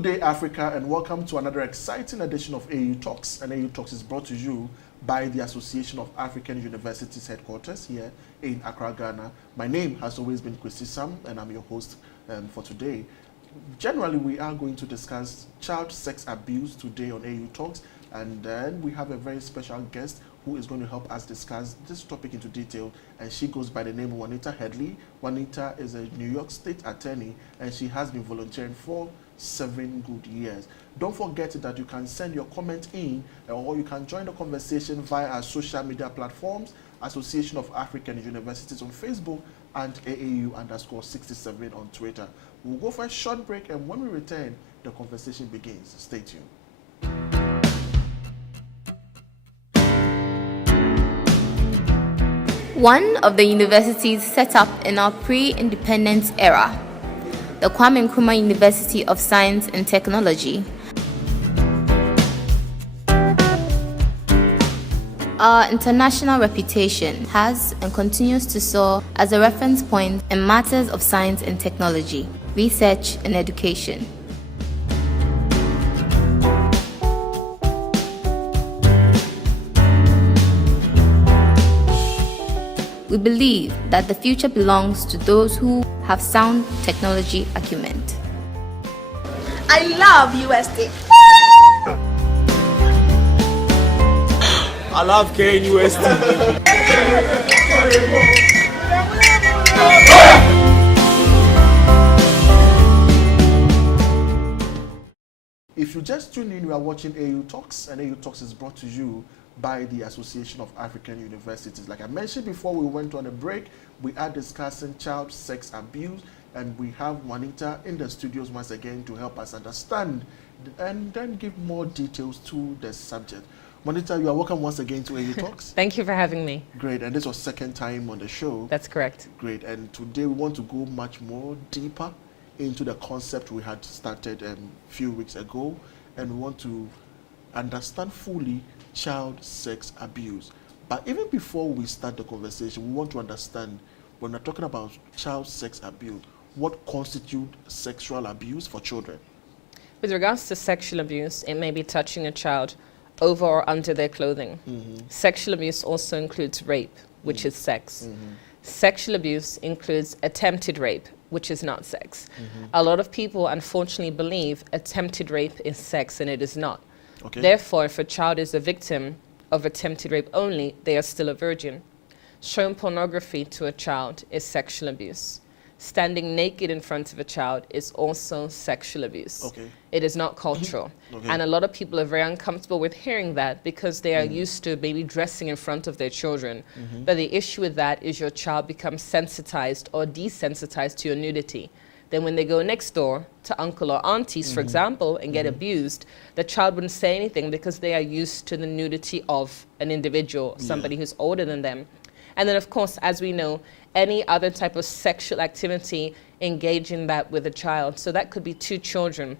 Good day, Africa, and welcome to another exciting edition of AAU Talks. And AAU Talks is brought to you by the Association of African Universities headquarters here in Accra, Ghana. My name has always been Kwesi Sam, and I'm your host for today. Generally, we are going to discuss child sex abuse today on AAU Talks, and then we have a very special guest who is going to help us discuss this topic into detail, and she goes by the name of Juanita Headley. Juanita is a New York State attorney, and she has been volunteering for 7 good years. Don't forget that you can send your comment in, or you can join the conversation via our social media platforms, Association of African Universities on Facebook and AAU_67 on Twitter. We'll go for a short break, and when we return, the conversation begins. Stay tuned. One of the universities set up in our pre-independence era, the Kwame Nkrumah University of Science and Technology. Our international reputation has and continues to soar as a reference point in matters of science and technology, research and education. We believe that the future belongs to those who have sound technology acumen. I love USD. I love KNUST. If you just tune in, we are watching AAU Talks, and AAU Talks is brought to you by the Association of African Universities. Like I mentioned before we went on a break, we are discussing child sex abuse, and we have Juanita in the studios once again to help us understand and then give more details to the subject. Juanita, you are welcome once again to AAU Talks. Thank you for having me. Great, and this was second time on the show. That's correct. Great, and today we want to go much more deeper into the concept we had started a few weeks ago, and we want to understand fully child sex abuse. But even before we start the conversation, we want to understand, when we're talking about child sex abuse, what constitutes sexual abuse for children? With regards to sexual abuse, it may be touching a child over or under their clothing. Sexual abuse also includes rape, which is sex. Sexual abuse includes attempted rape, which is not sex. A lot of people unfortunately believe attempted rape is sex, and it is not. Okay. Therefore, if a child is a victim of attempted rape only, they are still a virgin. Showing pornography to a child is sexual abuse. Standing naked in front of a child is also sexual abuse. Okay. It is not cultural. Okay. And a lot of people are very uncomfortable with hearing that because they are used to maybe dressing in front of their children. But the issue with that is your child becomes sensitized or desensitized to your nudity. Then when they go next door to uncle or aunties, for example, and get abused, the child wouldn't say anything because they are used to the nudity of an individual, somebody who's older than them. And then, of course, as we know, any other type of sexual activity engaging that with a child. So that could be two children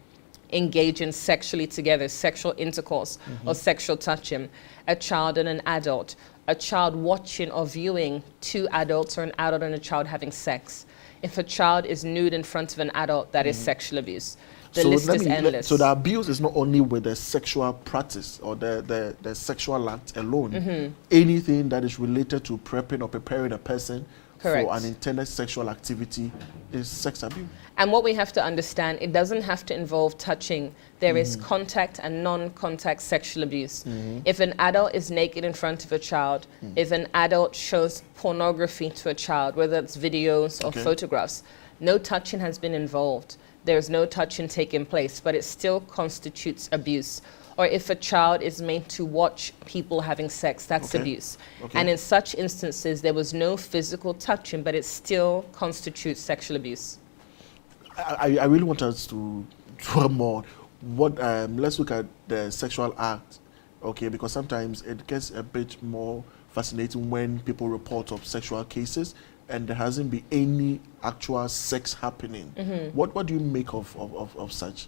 engaging sexually together, sexual intercourse or sexual touching, a child and an adult, a child watching or viewing two adults or an adult and a child having sex. If a child is nude in front of an adult, that is sexual abuse. The list is endless. So the abuse is not only with the sexual practice or the sexual act alone. Anything that is related to prepping or preparing a person Correct. for an intended sexual activity is sex abuse. And what we have to understand, it doesn't have to involve touching. There is contact and non-contact sexual abuse. If an adult is naked in front of a child, if an adult shows pornography to a child, whether it's videos or photographs, no touching has been involved. There's no touching taking place, but it still constitutes abuse. Or if a child is made to watch people having sex, that's abuse. And in such instances, there was no physical touching, but it still constitutes sexual abuse. I really want us to draw more. Let's look at the sexual act, okay? Because sometimes it gets a bit more fascinating when people report of sexual cases and there hasn't been any actual sex happening. What do you make of such?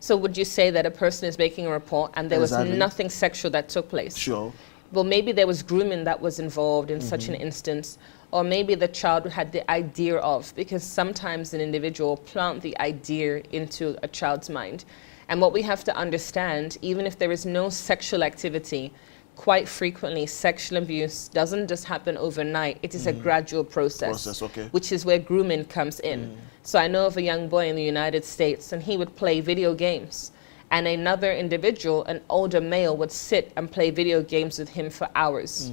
So would you say that a person is making a report and there was nothing sexual that took place? Sure. Well, maybe there was grooming that was involved in such an instance, or maybe the child had the idea of, because sometimes an individual plant the idea into a child's mind. And what we have to understand, even if there is no sexual activity, quite frequently sexual abuse doesn't just happen overnight. It is a gradual process, which is where grooming comes in. So I know of a young boy in the United States, and he would play video games, and another individual, an older male, would sit and play video games with him for hours.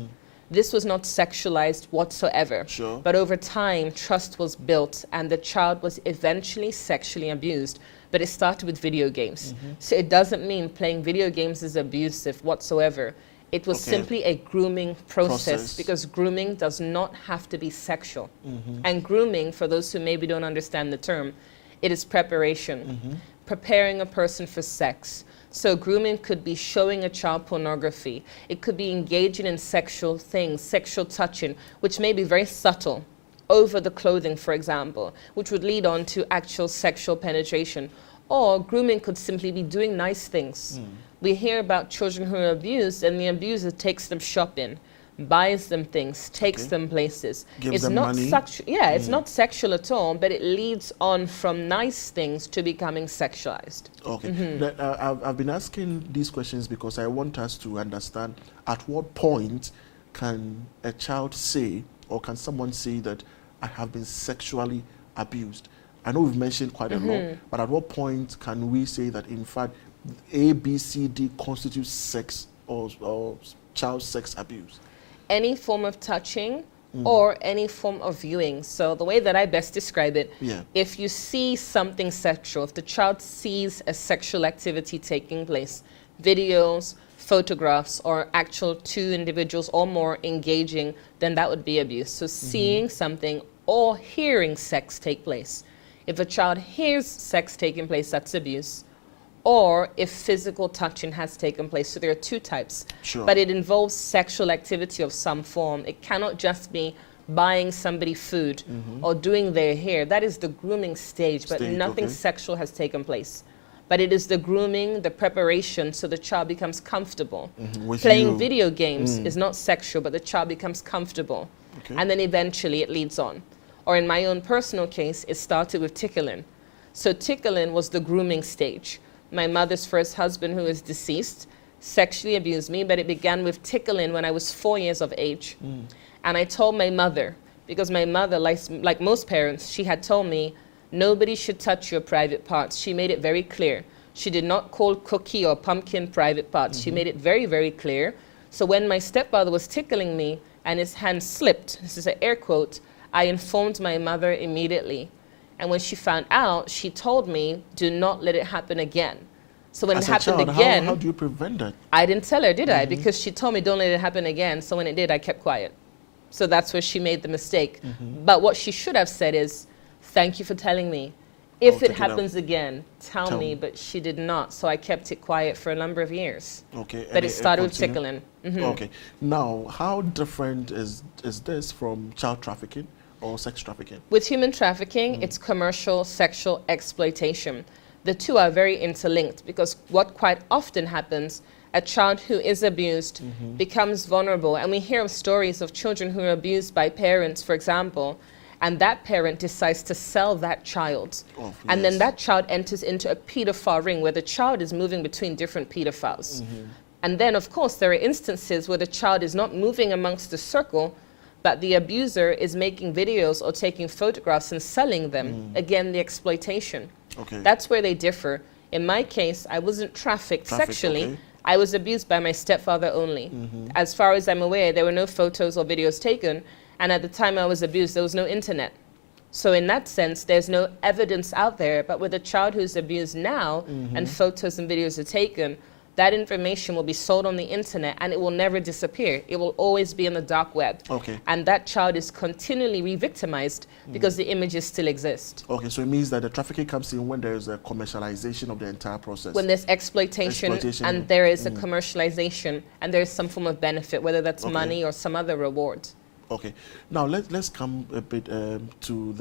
This was not sexualized whatsoever. Sure. But over time, trust was built, and the child was eventually sexually abused. But it started with video games. So it doesn't mean playing video games is abusive whatsoever. It was simply a grooming process, because grooming does not have to be sexual. And grooming, for those who maybe don't understand the term, it is preparation, preparing a person for sex. So grooming could be showing a child pornography. It could be engaging in sexual things, sexual touching, which may be very subtle, over the clothing, for example, which would lead on to actual sexual penetration. Or grooming could simply be doing nice things. We hear about children who are abused, and the abuser takes them shopping, buys them things, takes them places. Gives it's them not money. it's not sexual at all, but it leads on from nice things to becoming sexualized. Okay. I've been asking these questions because I want us to understand at what point can a child say, or can someone say that I have been sexually abused? I know we've mentioned quite a lot, but at what point can we say that, in fact, A, B, C, D constitutes sex or child sex abuse? Any form of touching or any form of viewing. So the way that I best describe it, if you see something sexual, if the child sees a sexual activity taking place, videos, photographs, or actual two individuals or more engaging, then that would be abuse. So seeing something or hearing sex take place. If a child hears sex taking place, that's abuse. Or if physical touching has taken place. So there are two types. Sure. But it involves sexual activity of some form. It cannot just be buying somebody food or doing their hair. That is the grooming stage, but nothing sexual has taken place. But it is the grooming, the preparation, so the child becomes comfortable. Playing video games is not sexual, but the child becomes comfortable. And then eventually it leads on. Or in my own personal case, it started with tickling. So tickling was the grooming stage. My mother's first husband, who is deceased, sexually abused me, but it began with tickling when I was 4 years of age. And I told my mother, because my mother, like most parents, she had told me, nobody should touch your private parts. She made it very clear. She did not call cookie or pumpkin private parts. She made it very, very clear. So when my stepfather was tickling me and his hand slipped, this is an air quote, I informed my mother immediately. And when she found out, she told me, do not let it happen again. So when it happened again... How do you prevent that? I didn't tell her, did I? Because she told me, don't let it happen again. So when it did, I kept quiet. So that's where she made the mistake. But what she should have said is, thank you for telling me. If it happens again, tell me. But she did not. So I kept it quiet for a number of years. Okay. But it started with tickling. Okay. Now, how different is this from child trafficking or sex trafficking? With human trafficking, it's commercial sexual exploitation. The two are very interlinked, because what quite often happens, a child who is abused becomes vulnerable. And we hear of stories of children who are abused by parents, for example, and that parent decides to sell that child. And then that child enters into a pedophile ring where the child is moving between different pedophiles. And then, of course, there are instances where the child is not moving amongst the circle, but the abuser is making videos or taking photographs and selling them. Again, the exploitation. That's where they differ. In my case, I wasn't trafficked sexually. I was abused by my stepfather only. As far as I'm aware, there were no photos or videos taken. And at the time I was abused, there was no internet. So in that sense, there's no evidence out there. But with a child who's abused now and photos and videos are taken, that information will be sold on the internet and it will never disappear. It will always be on the dark web. And that child is continually re-victimized because the images still exist. So it means that the trafficking comes in when there is a commercialization of the entire process. When there's exploitation and there is a commercialization and there is some form of benefit, whether that's money or some other reward. Now let's come a bit to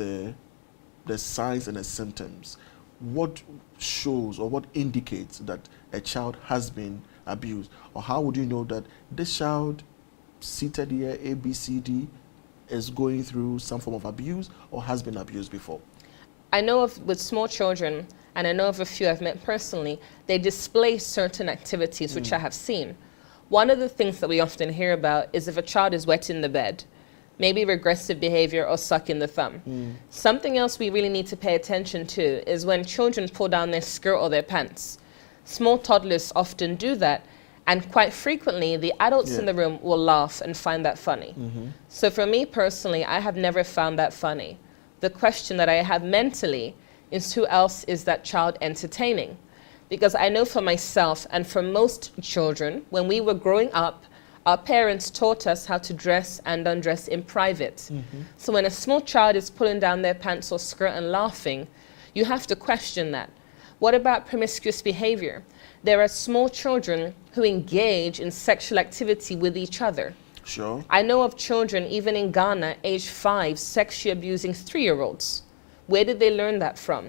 the signs and the symptoms. What shows or what indicates that a child has been abused? Or how would you know that this child seated here, A, B, C, D, is going through some form of abuse or has been abused before? I know of with small children, and I know of a few I've met personally, they display certain activities which I have seen. One of the things that we often hear about is if a child is wet in the bed, maybe regressive behavior or sucking the thumb. Something else we really need to pay attention to is when children pull down their skirt or their pants. Small toddlers often do that, and quite frequently the adults in the room will laugh and find that funny. So for me personally, I have never found that funny. The question that I have mentally is who else is that child entertaining? Because I know for myself and for most children, when we were growing up, our parents taught us how to dress and undress in private. So when a small child is pulling down their pants or skirt and laughing, you have to question that. What about promiscuous behavior? There are small children who engage in sexual activity with each other. Sure. I know of children, even in Ghana, age 5, sexually abusing 3-year-olds. Where did they learn that from?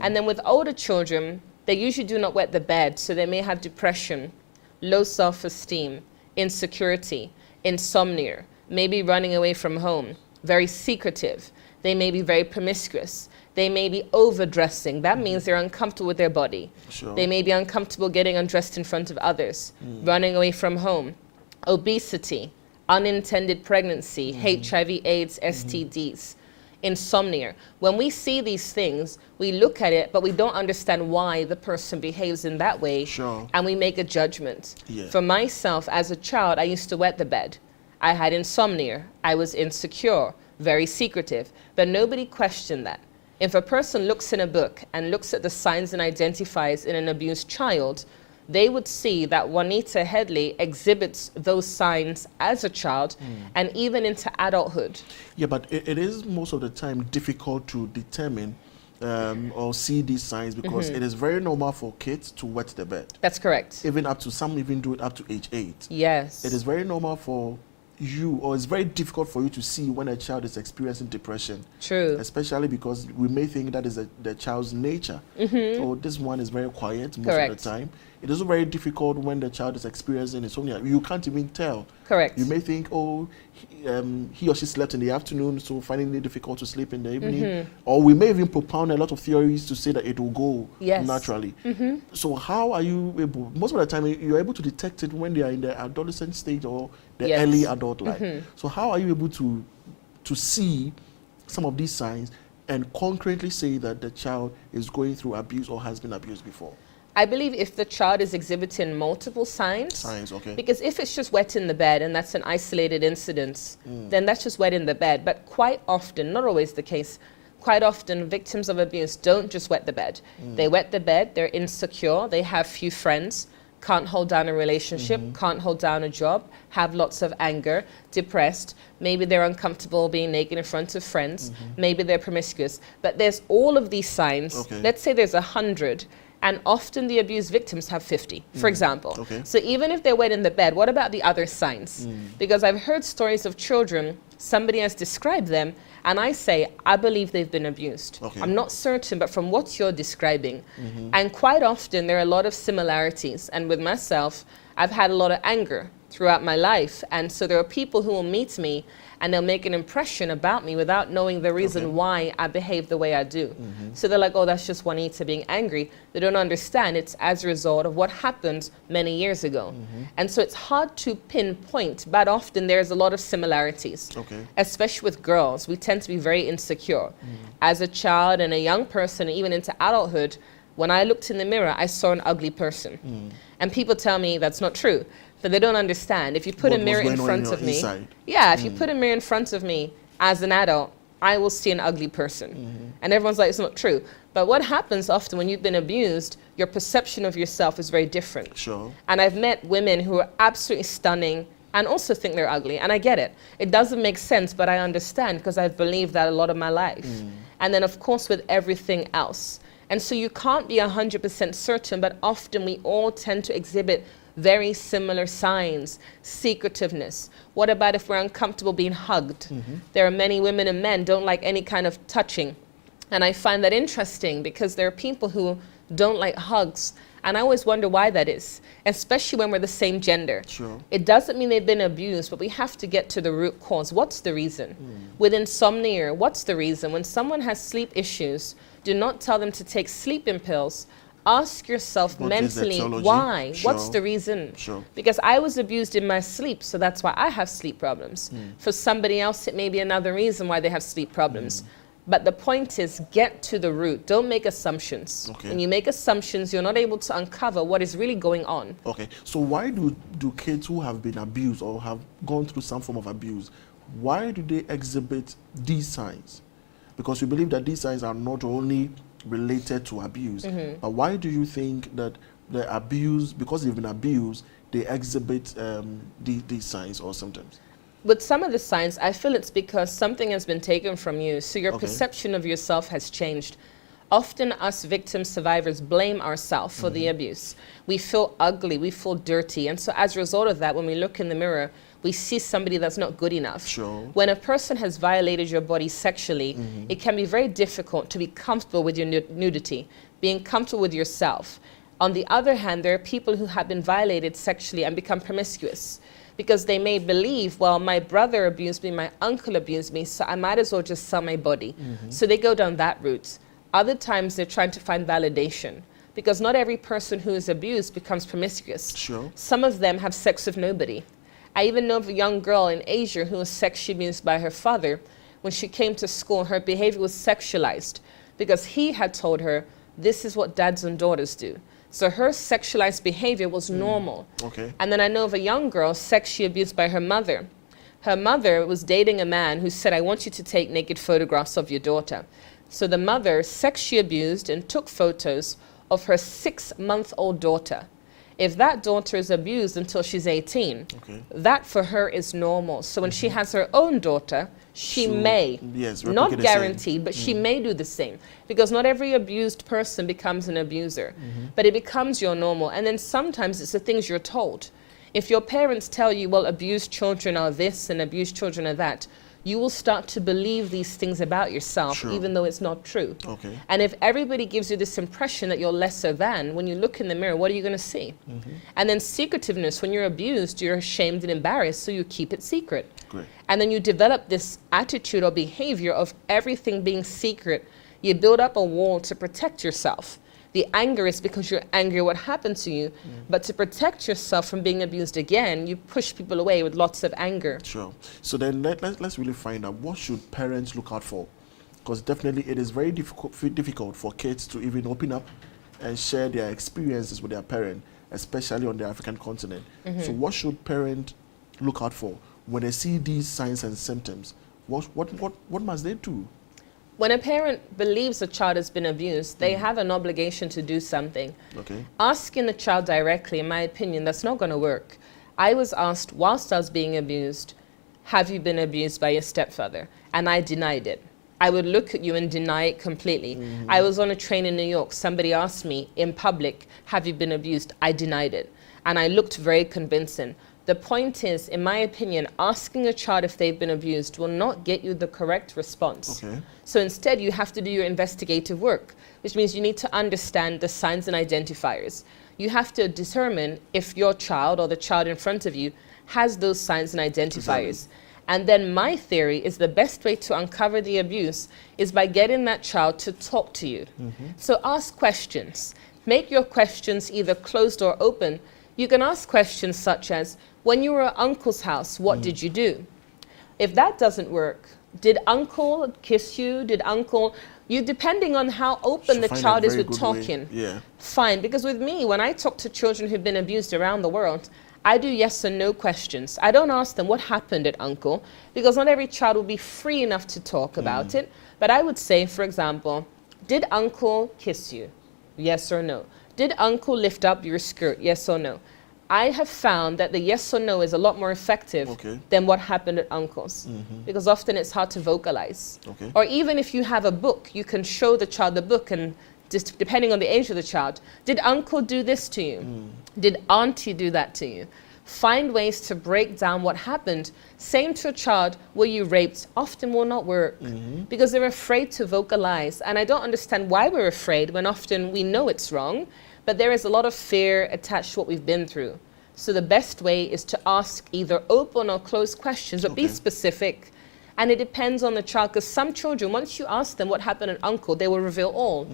And then with older children, they usually do not wet the bed, so they may have depression, low self-esteem, insecurity, insomnia, maybe running away from home, very secretive. They may be very promiscuous. They may be overdressing. That means they're uncomfortable with their body. Sure. They may be uncomfortable getting undressed in front of others, running away from home, obesity, unintended pregnancy, HIV, AIDS, STDs, insomnia. When we see these things, we look at it, but we don't understand why the person behaves in that way, Sure. and we make a judgment. Yeah. For myself, as a child, I used to wet the bed. I had insomnia. I was insecure, very secretive, but nobody questioned that. If a person looks in a book and looks at the signs and identifies in an abused child, they would see that Juanita Headley exhibits those signs as a child and even into adulthood. Yeah, but it is most of the time difficult to determine or see these signs because it is very normal for kids to wet the bed. That's correct. Even up to, some even do it up to age 8. Yes. It is very normal for you, or it's very difficult for you to see when a child is experiencing depression. True. Especially because we may think that is the child's nature. Or this one is very quiet most Correct. of the time. It is very difficult when the child is experiencing insomnia. You can't even tell. Correct. You may think, oh, he or she slept in the afternoon, so finding it difficult to sleep in the evening. Or we may even propound a lot of theories to say that it will go naturally. So how are you able, most of the time you're able to detect it when they are in the adolescent stage or the early adult life. So how are you able to see some of these signs and concretely say that the child is going through abuse or has been abused before? I believe if the child is exhibiting multiple signs, Okay. because if it's just wet in the bed and that's an isolated incident, then that's just wet in the bed. But quite often, not always the case, quite often victims of abuse don't just wet the bed. They wet the bed, they're insecure, they have few friends, can't hold down a relationship, can't hold down a job, have lots of anger, depressed, maybe they're uncomfortable being naked in front of friends, maybe they're promiscuous. But there's all of these signs. Okay. Let's say there's 100. And often the abused victims have 50, for example. Okay. So even if they're wet in the bed, what about the other signs? Because I've heard stories of children, somebody has described them, and I say, I believe they've been abused. Okay. I'm not certain, but from what you're describing. And quite often there are a lot of similarities. And with myself, I've had a lot of anger throughout my life. And so there are people who will meet me and they'll make an impression about me without knowing the reason why I behave the way I do. So they're like, oh, that's just Juanita being angry. They don't understand it's as a result of what happened many years ago. And so it's hard to pinpoint, but often there's a lot of similarities. Especially with girls, we tend to be very insecure. As a child and a young person, even into adulthood, when I looked in the mirror, I saw an ugly person. And people tell me that's not true. But they don't understand. If you put a mirror in front of me, if you put a mirror in front of me as an adult, I will see an ugly person. And everyone's like, it's not true. But what happens often when you've been abused, your perception of yourself is very different. Sure. And I've met women who are absolutely stunning and also think they're ugly. And I get it. It doesn't make sense, but I understand because I've believed that a lot of my life. And then, of course, with everything else. And so you can't be 100% certain, but often we all tend to exhibit very similar signs, secretiveness. What about if we're uncomfortable being hugged? There are many women and men don't like any kind of touching. And I find that interesting because there are people who don't like hugs And I always wonder why that is, especially when we're the same gender. Sure. It doesn't mean they've been abused, but we have to get to the root cause. What's the reason? With insomnia, what's the reason? When someone has sleep issues, do not tell them to take sleeping pills. Ask yourself What is the mentally, etiology? why? Sure. What's the reason? Sure. Because I was abused in my sleep, so that's why I have sleep problems. For somebody else, it may be another reason why they have sleep problems. But the point is, get to the root. Don't make assumptions. Okay. When you make assumptions, you're not able to uncover what is really going on. Okay, so why do kids who have been abused or have gone through some form of abuse, why do they exhibit these signs? Because we believe that these signs are not only related to abuse, but why do you think that the abuse, because they've been abused, they exhibit these signs or symptoms? With some of the signs, I feel it's because something has been taken from you, so your Okay. perception of yourself has changed. Often us victim survivors blame ourselves for the abuse. We feel ugly, we feel dirty, and so as a result of that, when we look in the mirror, we see somebody that's not good enough. Sure. When a person has violated your body sexually, it can be very difficult to be comfortable with your nudity, being comfortable with yourself. On the other hand, there are people who have been violated sexually and become promiscuous because they may believe, well, my brother abused me, my uncle abused me, so I might as well just sell my body. So they go down that route. Other times they're trying to find validation because not every person who is abused becomes promiscuous. Sure. Some of them have sex with nobody. I even know of a young girl in Asia who was sexually abused by her father. When she came to school, her behavior was sexualized because he had told her, this is what dads and daughters do. So her sexualized behavior was normal. Okay. And then I know of a young girl sexually abused by her mother. Her mother was dating a man who said, I want you to take naked photographs of your daughter. So the mother sexually abused and took photos of her 6-month-old daughter. If that daughter is abused until she's 18, Okay. that for her is normal. So when she has her own daughter, she may, yes, not replicate the same. guaranteed, but she may do the same. Because not every abused person becomes an abuser, but it becomes your normal. And then sometimes it's the things you're told. If your parents tell you, well, abused children are this and abused children are that, you will start to believe these things about yourself, Sure. even though it's not true. Okay. And if everybody gives you this impression that you're lesser than, when you look in the mirror, what are you going to see? And then secretiveness, when you're abused, you're ashamed and embarrassed, so you keep it secret. Great. And then you develop this attitude or behavior of everything being secret. You build up a wall to protect yourself. The anger is because you're angry at what happened to you, but to protect yourself from being abused again, you push people away with lots of anger. Sure. So then let's really find out, what should parents look out for? Because definitely it is very difficult for kids to even open up and share their experiences with their parent, especially on the African continent. So what should parents look out for when they see these signs and symptoms? What must they do? When a parent believes a child has been abused, they have an obligation to do something. Okay. Asking the child directly, in my opinion, that's not going to work. I was asked whilst I was being abused, have you been abused by your stepfather? And I denied it. I would look at you and deny it completely. I was on a train in New York. Somebody asked me in public, have you been abused? I denied it. And I looked very convincing. The point is, in my opinion, asking a child if they've been abused will not get you the correct response. Okay. So instead, you have to do your investigative work, which means you need to understand the signs and identifiers. You have to determine if your child or the child in front of you has those signs and identifiers. Exactly. And then my theory is the best way to uncover the abuse is by getting that child to talk to you. So ask questions. Make your questions either closed or open. You can ask questions such as, when you were at uncle's house, what did you do? If that doesn't work, did uncle kiss you? Did uncle, depending on how open the Find a child is very with good way. talking. Yeah. Fine, because with me, when I talk to children who've been abused around the world, I do yes and no questions. I don't ask them what happened at uncle, because not every child will be free enough to talk about it. But I would say, for example, did uncle kiss you? Yes or no? Did uncle lift up your skirt? Yes or no? I have found that the yes or no is a lot more effective than what happened at uncle's, because often it's hard to vocalize. Okay. Or even if you have a book, you can show the child the book, and just depending on the age of the child, did uncle do this to you? Did auntie do that to you? Find ways to break down what happened. Saying to a child, were you raped, often will not work because they're afraid to vocalize. And I don't understand why we're afraid when often we know it's wrong. but there is a lot of fear attached to what we've been through. So the best way is to ask either open or closed questions, but be specific. And it depends on the child, because some children, once you ask them what happened at uncle, they will reveal all.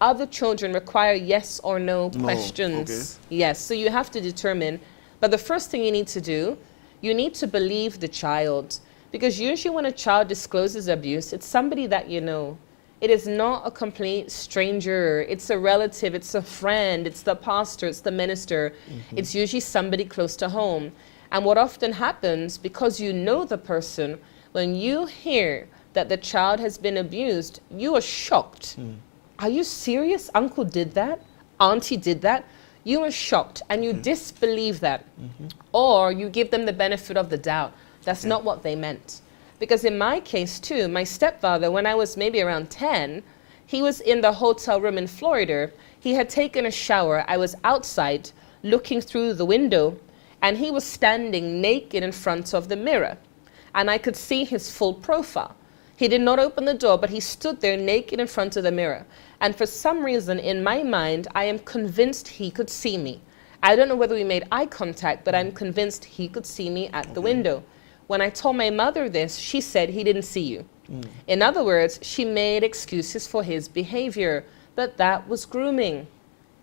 Other children require yes or no questions. Yes, so you have to determine. But the first thing you need to do, you need to believe the child. Because usually when a child discloses abuse, it's somebody that you know. It is not a complete stranger. It's a relative, it's a friend, it's the pastor, it's the minister. It's usually somebody close to home. And what often happens, because you know the person, when you hear that the child has been abused, you are shocked. Are you serious? Uncle did that? Auntie did that? You are shocked and you disbelieve that. Or you give them the benefit of the doubt. That's not what they meant. Because in my case too, my stepfather, when I was maybe around 10, he was in the hotel room in Florida. He had taken a shower. I was outside looking through the window and he was standing naked in front of the mirror. And I could see his full profile. He did not open the door, but he stood there naked in front of the mirror. And for some reason, in my mind, I am convinced he could see me. I don't know whether we made eye contact, but I'm convinced he could see me at the window. When I told my mother this, she said he didn't see you. In other words, she made excuses for his behavior, but that was grooming.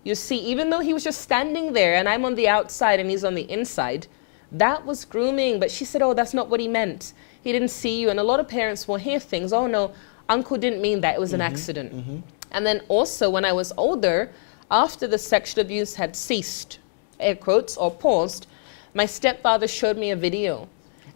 You see, even though he was just standing there and I'm on the outside and he's on the inside, that was grooming. But she said, oh, that's not what he meant. He didn't see you. And a lot of parents will hear things, oh no, uncle didn't mean that, it was an accident. And then also when I was older, after the sexual abuse had ceased, air quotes, or paused, my stepfather showed me a video.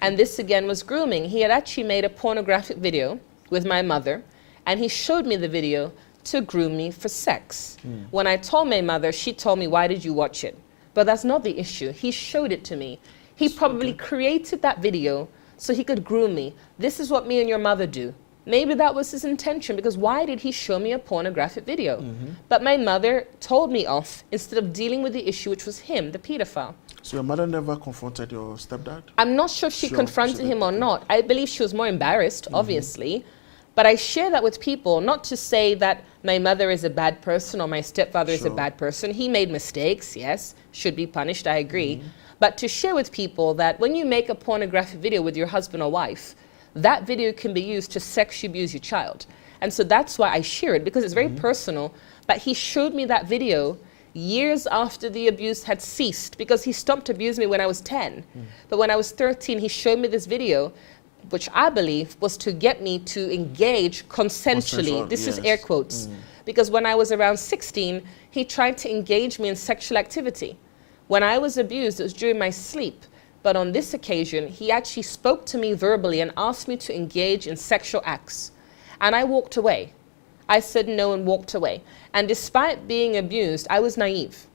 And this again was grooming. He had actually made a pornographic video with my mother, and he showed me the video to groom me for sex. When I told my mother, she told me, why did you watch it? But that's not the issue. He showed it to me. He probably created that video so he could groom me. This is what me and your mother do. Maybe that was his intention, because why did he show me a pornographic video? But my mother told me off instead of dealing with the issue, which was him, the pedophile. So your mother never confronted your stepdad? I'm not sure if she confronted him or not. I believe she was more embarrassed, obviously. But I share that with people, not to say that my mother is a bad person or my stepfather is a bad person. He made mistakes, yes, should be punished, I agree. But to share with people that when you make a pornographic video with your husband or wife, that video can be used to sexually abuse your child. And so that's why I share it, because it's very personal. But he showed me that video years after the abuse had ceased, because he stopped abusing me when I was 10. But when I was 13, he showed me this video, which I believe was to get me to engage consensually. This is air quotes. Because when I was around 16, he tried to engage me in sexual activity. When I was abused, it was during my sleep. But on this occasion, he actually spoke to me verbally and asked me to engage in sexual acts. And I walked away. I said no and walked away. And despite being abused, I was naive.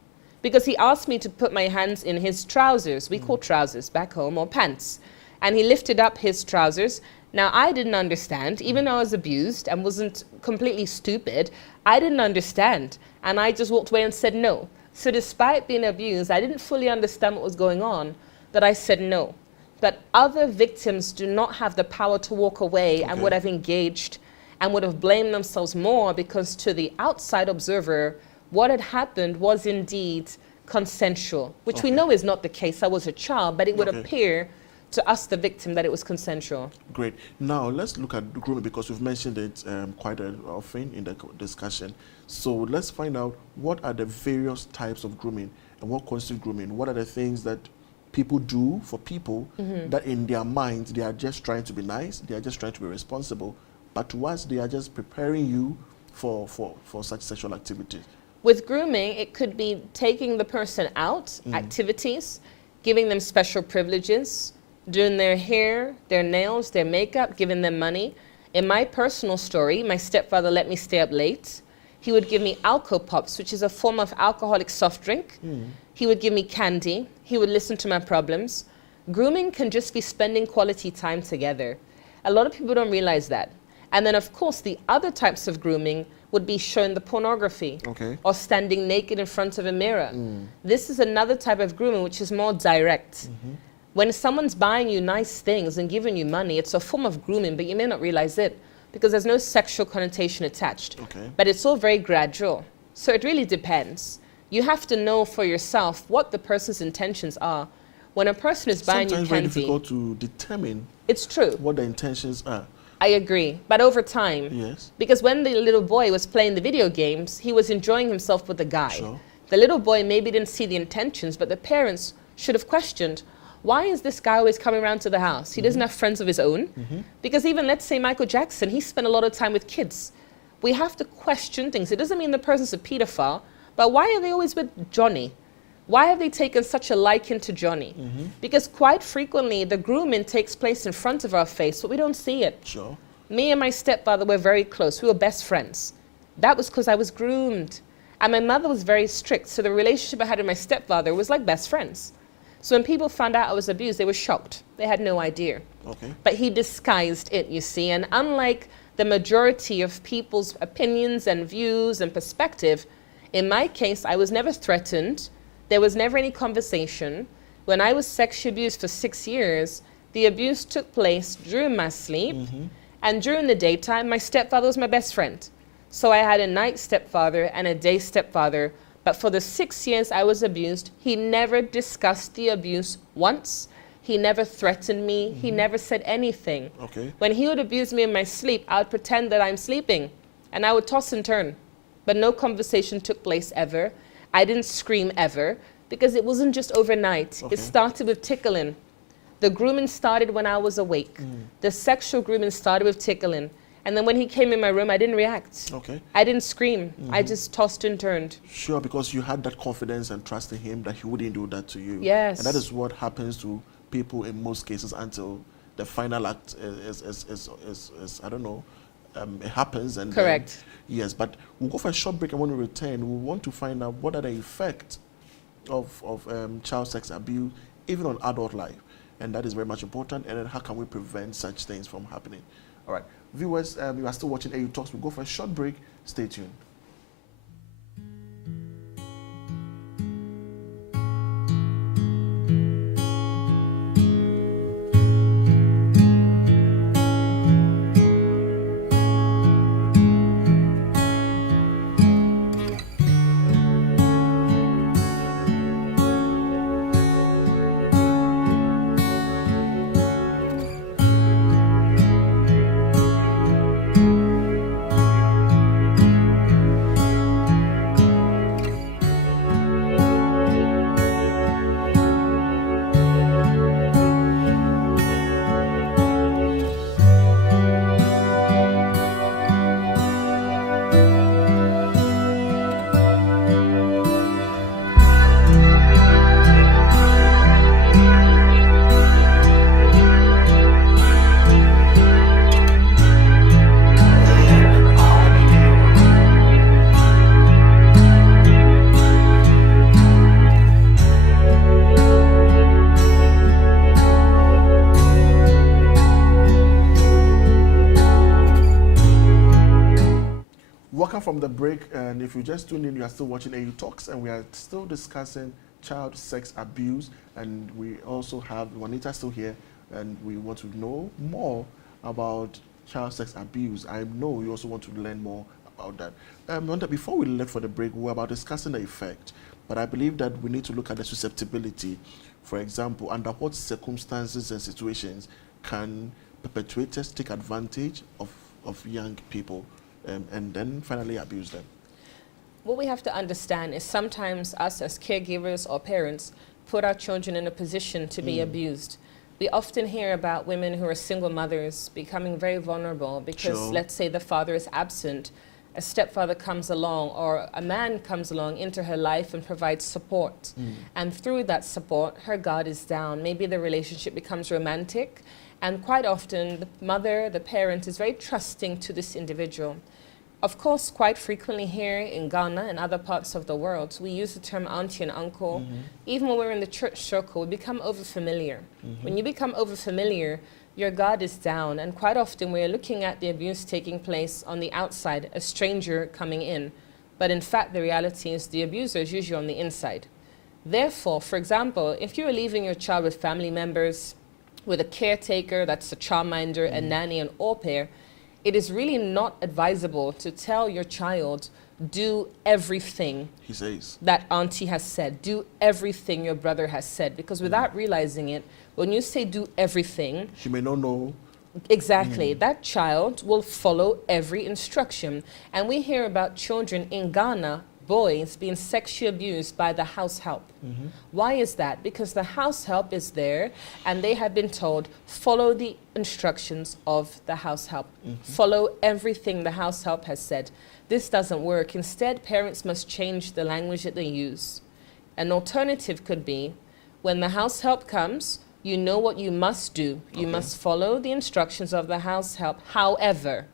Because he asked me to put my hands in his trousers. We call trousers back home, or pants. And he lifted up his trousers. Now, I didn't understand. Even though I was abused and wasn't completely stupid, I didn't understand. And I just walked away and said no. So despite being abused, I didn't fully understand what was going on, but I said no. But other victims do not have the power to walk away and would have engaged and would have blamed themselves more, because to the outside observer, what had happened was indeed consensual, which we know is not the case. I was a child, but it would appear to us, the victim, that it was consensual. Great. Now, let's look at grooming, because we've mentioned it quite often in the discussion. So let's find out what are the various types of grooming and what constitutes grooming. What are the things that people do for people that in their minds they are just trying to be nice, they are just trying to be responsible, but to us they are just preparing you for such sexual activities? With grooming, it could be taking the person out, activities, giving them special privileges, doing their hair, their nails, their makeup, giving them money. In my personal story, my stepfather let me stay up late. He would give me Alco Pops, which is a form of alcoholic soft drink. He would give me candy. He would listen to my problems. Grooming can just be spending quality time together. A lot of people don't realize that. And then, of course, the other types of grooming would be showing the pornography or standing naked in front of a mirror. This is another type of grooming which is more direct. When someone's buying you nice things and giving you money, it's a form of grooming, but you may not realize it because there's no sexual connotation attached. But it's all very gradual. So it really depends. You have to know for yourself what the person's intentions are. When a person is buying you Sometimes very candy, difficult to determine it's true. what the intentions are. I agree. But over time, Yes. because when the little boy was playing the video games, he was enjoying himself with the guy. Sure. The little boy maybe didn't see the intentions, but the parents should have questioned, why is this guy always coming around to the house? He doesn't have friends of his own. Because even, let's say, Michael Jackson, he spent a lot of time with kids. We have to question things. It doesn't mean the person's a pedophile, but why are they always with Johnny? Why have they taken such a liking to Johnny? Because quite frequently, the grooming takes place in front of our face, but we don't see it. Sure. Me and my stepfather were very close. We were best friends. That was because I was groomed. And my mother was very strict, so the relationship I had with my stepfather was like best friends. So when people found out I was abused, they were shocked. They had no idea. Okay. But he disguised it, you see. And unlike the majority of people's opinions and views and perspective, in my case, I was never threatened. There was never any conversation. When I was sexually abused for 6 years, the abuse took place during my sleep. And during the daytime, my stepfather was my best friend. So I had a night stepfather and a day stepfather. But for the 6 years I was abused, he never discussed the abuse once. He never threatened me. He never said anything. Okay. When he would abuse me in my sleep, I would pretend that I'm sleeping. And I would toss and turn. But no conversation took place ever. I didn't scream ever. Because it wasn't just overnight. Okay. It started with tickling. The grooming started when I was awake. The sexual grooming started with tickling. And then when he came in my room, I didn't react. Okay. I didn't scream. I just tossed and turned. Sure, because you had that confidence and trust in him that he wouldn't do that to you. Yes. And that is what happens to people in most cases until the final act is I don't know, it happens. And Correct. Yes, but we'll go for a short break, and when we return, we want to find out what are the effects of child sex abuse, even on adult life. And that is very much important. And then how can we prevent such things from happening? All right. Viewers, you are still watching AAU Talks. We'll go for a short break. Stay tuned. Welcome from the break, and if you just tuned in, you are still watching AAU Talks, and we are still discussing child sex abuse, and we also have Juanita still here, and we want to know more about child sex abuse. I know you also want to learn more about that. Juanita, before we left for the break, we were about discussing the effect, but I believe that we need to look at the susceptibility. For example, under what circumstances and situations can perpetrators take advantage of young people? And then finally abuse them? What we have to understand is sometimes us as caregivers or parents put our children in a position to be abused. We often hear about women who are single mothers becoming very vulnerable because, Sure. let's say, the father is absent, a stepfather comes along or a man comes along into her life and provides support. And through that support, her guard is down. Maybe the relationship becomes romantic, and quite often the mother, the parent, is very trusting to this individual. Of course, quite frequently here in Ghana and other parts of the world, we use the term auntie and uncle. Even when we're in the church circle, we become overfamiliar. When you become overfamiliar, your guard is down, and quite often we're looking at the abuse taking place on the outside, a stranger coming in. But in fact, the reality is the abuser is usually on the inside. Therefore, for example, if you're leaving your child with family members, with a caretaker, that's a childminder, a nanny, an au pair, it is really not advisable to tell your child, do everything he says that auntie has said, do everything your brother has said, because without realizing it, when you say do everything, he may not know. exactly, that child will follow every instruction. And we hear about children in Ghana, boys being sexually abused by the house help. Why is that? Because the house help is there and they have been told, follow the instructions of the house help. Follow everything the house help has said. This doesn't work. Instead, parents must change the language that they use. An alternative could be, when the house help comes, you know what you must do. You must follow the instructions of the house help. However,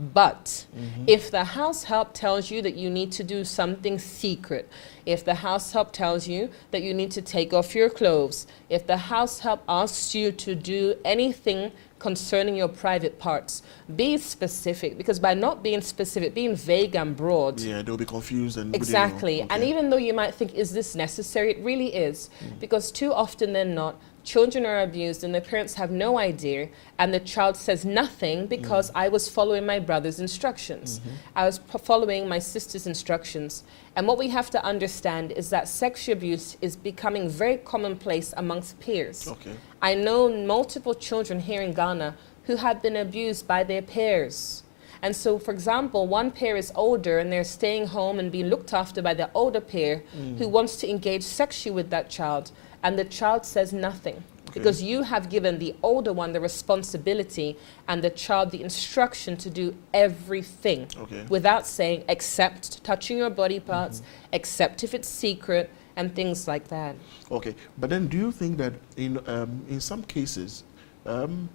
but if the house help tells you that you need to do something secret, if the house help tells you that you need to take off your clothes, if the house help asks you to do anything concerning your private parts, be specific, because by not being specific, being vague and broad, Yeah, they'll be confused and exactly. Okay. And even though you might think, is this necessary? It really is, because too often than not, children are abused and the parents have no idea, and the child says nothing because I was following my brother's instructions. I was following my sister's instructions. And what we have to understand is that sexual abuse is becoming very commonplace amongst peers. Okay. I know multiple children here in Ghana who have been abused by their peers. And so, for example, one pair is older and they're staying home and being looked after by the older pair who wants to engage sexually with that child, and the child says nothing. Because you have given the older one the responsibility and the child the instruction to do everything without saying, except touching your body parts, except if it's secret, and things like that. Okay, but then do you think that in some cases,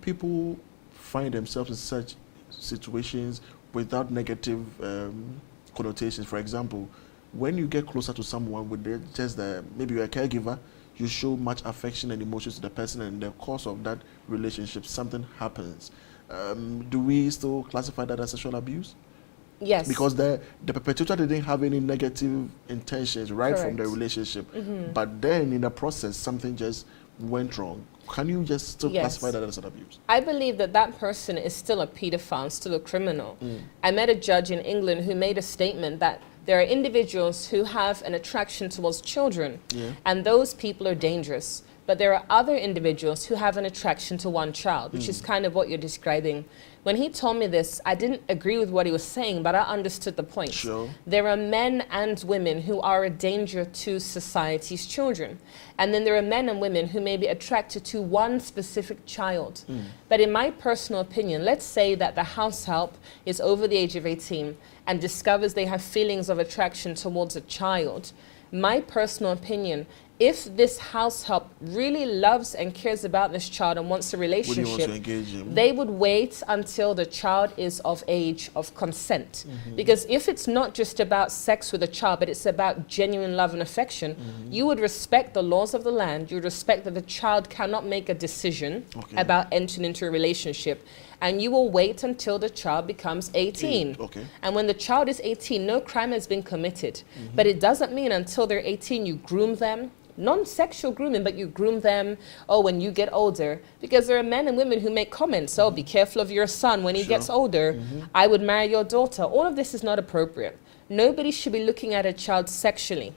people find themselves in such situations without negative connotations? For example, when you get closer to someone with maybe you're a caregiver, you show much affection and emotions to the person, and in the course of that relationship, something happens. Do we still classify that as sexual abuse? Yes. Because the perpetrator didn't have any negative intentions right from the relationship. But then in the process, something just went wrong. Can you just still classify that as an abuse? I believe that that person is still a pedophile, still a criminal. I met a judge in England who made a statement that there are individuals who have an attraction towards children, and those people are dangerous. But there are other individuals who have an attraction to one child, which is kind of what you're describing. When he told me this, I didn't agree with what he was saying, but I understood the point. Sure. There are men and women who are a danger to society's children. And then there are men and women who may be attracted to one specific child. But in my personal opinion, let's say that the house help is over the age of 18 and discovers they have feelings of attraction towards a child. My personal opinion, if this house help really loves and cares about this child and wants a relationship, they would wait until the child is of age of consent. Because if it's not just about sex with a child, but it's about genuine love and affection, you would respect the laws of the land. You would respect that the child cannot make a decision about entering into a relationship. And you will wait until the child becomes 18. And when the child is 18, no crime has been committed. But it doesn't mean until they're 18 you groom them. Non-sexual grooming, but you groom them, when you get older. Because there are men and women who make comments, be careful of your son when he gets older. I would marry your daughter. All of this is not appropriate. Nobody should be looking at a child sexually.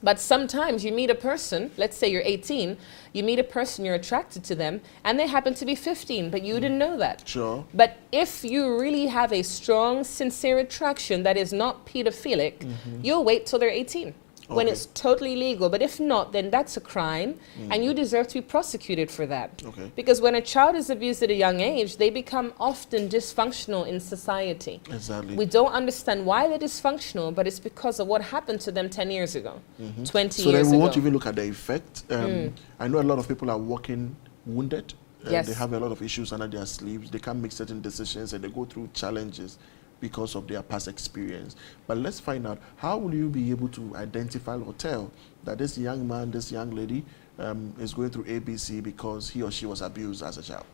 But sometimes you meet a person, let's say you're 18, you meet a person, you're attracted to them, and they happen to be 15, but you didn't know that. Sure. But if you really have a strong, sincere attraction that is not pedophilic, you'll wait till they're 18. When it's totally legal. But if not, then that's a crime, and you deserve to be prosecuted for that. Because when a child is abused at a young age, they become often dysfunctional in society. Exactly. We don't understand why they're dysfunctional, but it's because of what happened to them 10 years ago, 20 so years ago. then we want to even look at the effect. I know a lot of people are walking wounded. They have a lot of issues under their sleeves. They can't make certain decisions, and they go through challenges because of their past experience. But let's find out, how will you be able to identify or tell that this young man, this young lady is going through ABC because he or she was abused as a child?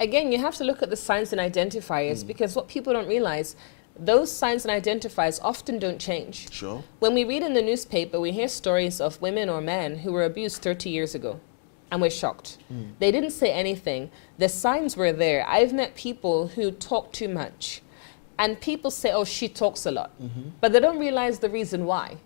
Again, you have to look at the signs and identifiers, because what people don't realize, those signs and identifiers often don't change. Sure. When we read in the newspaper, we hear stories of women or men who were abused 30 years ago, and we're shocked. They didn't say anything. The signs were there. I've met people who talk too much. And people say, oh, she talks a lot. But they don't realize the reason why.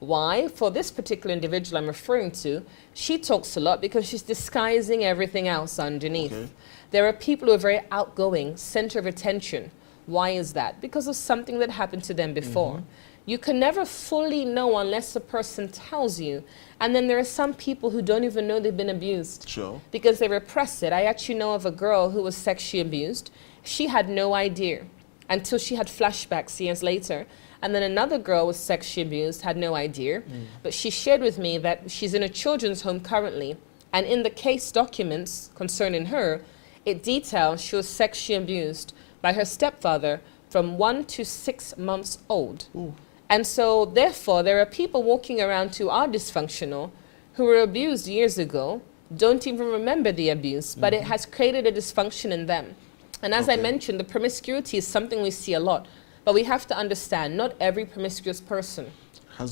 Why? For this particular individual I'm referring to, she talks a lot because she's disguising everything else underneath. Okay. There are people who are very outgoing, center of attention. Why is that? Because of something that happened to them before. You can never fully know unless a person tells you. And then there are some people who don't even know they've been abused. Sure. Because they repress it. I actually know of a girl who was sexually abused. She had no idea until she had flashbacks years later. And then another girl was sexually abused, had no idea. But she shared with me that she's in a children's home currently. And in the case documents concerning her, it details she was sexually abused by her stepfather from 1 to 6 months old. Ooh. And so, therefore, there are people walking around who are dysfunctional, who were abused years ago, don't even remember the abuse, but it has created a dysfunction in them. And as I mentioned, the promiscuity is something we see a lot. But we have to understand, not every promiscuous person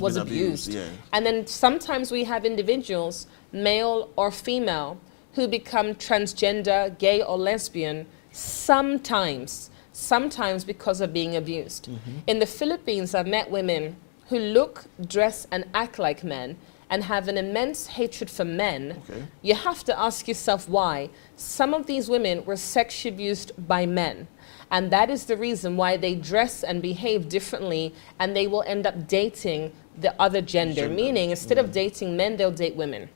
was abused. Yeah. And then sometimes we have individuals, male or female, who become transgender, gay or lesbian, sometimes because of being abused. In the Philippines, I've met women who look, dress, and act like men and have an immense hatred for men. You have to ask yourself why. Some of these women were sexually abused by men. And that is the reason why they dress and behave differently, and they will end up dating the other gender. Meaning, instead of dating men, they'll date women,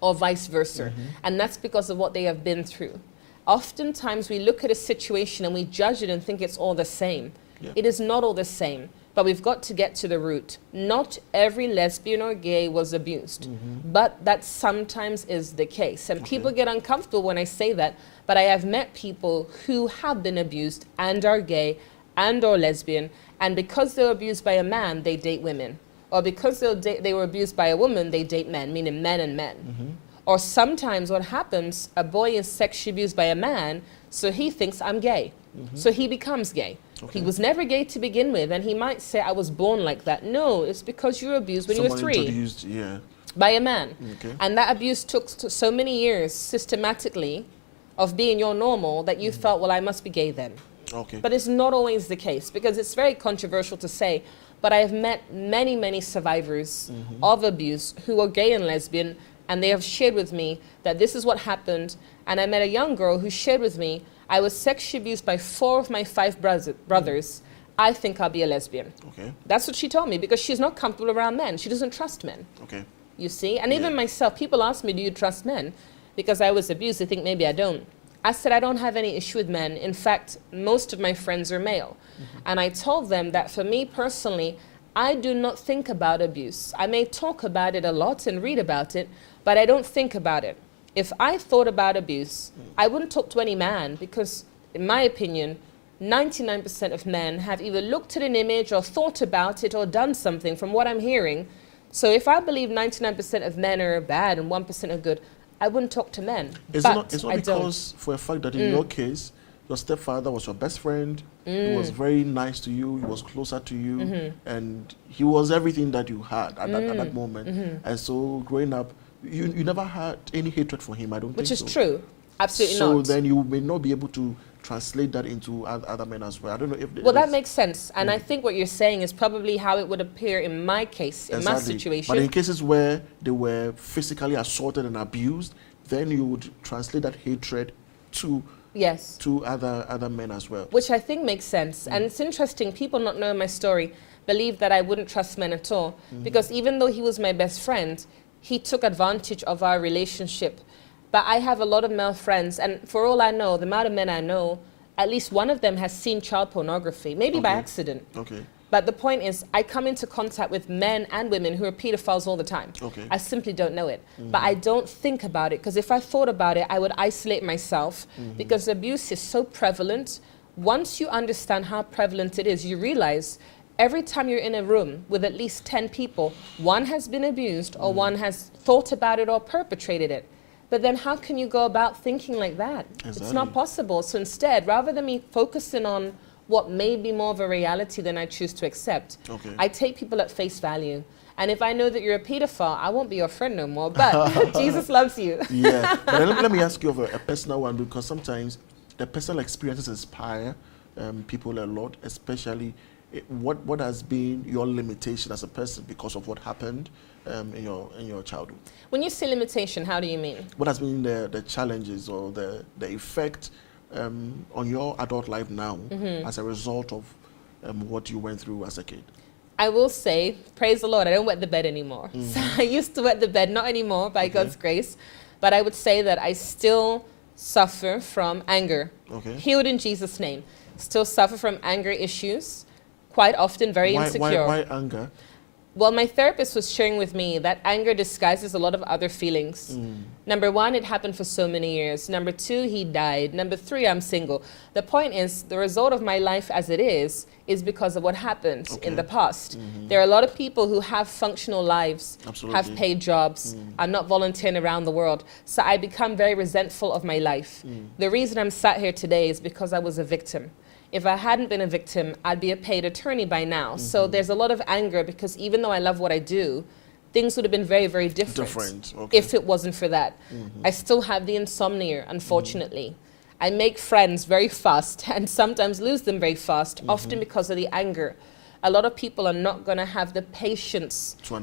or vice versa. And that's because of what they have been through. Oftentimes, we look at a situation and we judge it and think it's all the same. It is not all the same, but we've got to get to the root. Not every lesbian or gay was abused, but that sometimes is the case. And people get uncomfortable when I say that, but I have met people who have been abused and are gay and or lesbian, and because they were abused by a man, they date women. Or because they were abused by a woman, they date men, meaning men and men. Or sometimes what happens, a boy is sexually abused by a man, so he thinks I'm gay. So he becomes gay. He was never gay to begin with, and he might say, I was born like that. No, it's because you were abused when you were 3 by a man. And that abuse took so many years systematically of being your normal that you felt, well, I must be gay then. But it's not always the case, because it's very controversial to say, but I have met many, many survivors of abuse who are gay and lesbian, and they have shared with me that this is what happened. And I met a young girl who shared with me, I was sexually abused by 4 of my 5 brothers. I think I'll be a lesbian. That's what she told me, because she's not comfortable around men. She doesn't trust men. You see? And even myself, people ask me, do you trust men? Because I was abused, they think maybe I don't. I said, I don't have any issue with men. In fact, most of my friends are male. And I told them that for me personally, I do not think about abuse. I may talk about it a lot and read about it, but I don't think about it. If I thought about abuse, I wouldn't talk to any man, because in my opinion, 99% of men have either looked at an image or thought about it or done something from what I'm hearing. So if I believe 99% of men are bad and 1% are good, I wouldn't talk to men. It's not because, for a fact that in your case, your stepfather was your best friend, he was very nice to you, he was closer to you, and he was everything that you had at that moment. And so growing up, you never had any hatred for him, I don't think so. Which is true. Absolutely not. So then you may not be able to translate that into other men as well. I don't know if... Well, that makes sense. And I think what you're saying is probably how it would appear in my case, in my situation. But in cases where they were physically assaulted and abused, then you would translate that hatred to other men as well. Which I think makes sense. And it's interesting, people not knowing my story believe that I wouldn't trust men at all. Because even though he was my best friend, he took advantage of our relationship. But I have a lot of male friends, and for all I know, the amount of men I know, at least one of them has seen child pornography, maybe by accident. But the point is, I come into contact with men and women who are pedophiles all the time. I simply don't know it. But I don't think about it, because if I thought about it, I would isolate myself, because abuse is so prevalent. Once you understand how prevalent it is, you realize every time you're in a room with at least 10 people, one has been abused or one has thought about it or perpetrated it. But then how can you go about thinking like that? It's not possible. So instead, rather than me focusing on what may be more of a reality than I choose to accept, I take people at face value. And if I know that you're a pedophile, I won't be your friend no more. But Jesus loves you. But let me ask you of a personal one, because sometimes the personal experiences inspire people a lot, especially what has been your limitation as a person because of what happened in your childhood? When you say limitation, how do you mean? What has been the challenges or the effect on your adult life now as a result of what you went through as a kid? I will say, praise the Lord, I don't wet the bed anymore. So I used to wet the bed, not anymore, by God's grace. But I would say that I still suffer from anger. Healed in Jesus' name. Still suffer from anger issues. Quite often very insecure. Why anger? Well, my therapist was sharing with me that anger disguises a lot of other feelings. Number one, it happened for so many years. Number two, he died. Number three, I'm single. The point is, the result of my life as it is because of what happened in the past. There are a lot of people who have functional lives, have paid jobs, are not volunteering around the world. So I become very resentful of my life. The reason I'm sat here today is because I was a victim. If I hadn't been a victim, I'd be a paid attorney by now. So there's a lot of anger because even though I love what I do, things would have been very, very different if it wasn't for that. I still have the insomnia, unfortunately. I make friends very fast and sometimes lose them very fast, often because of the anger. A lot of people are not going to have the patience to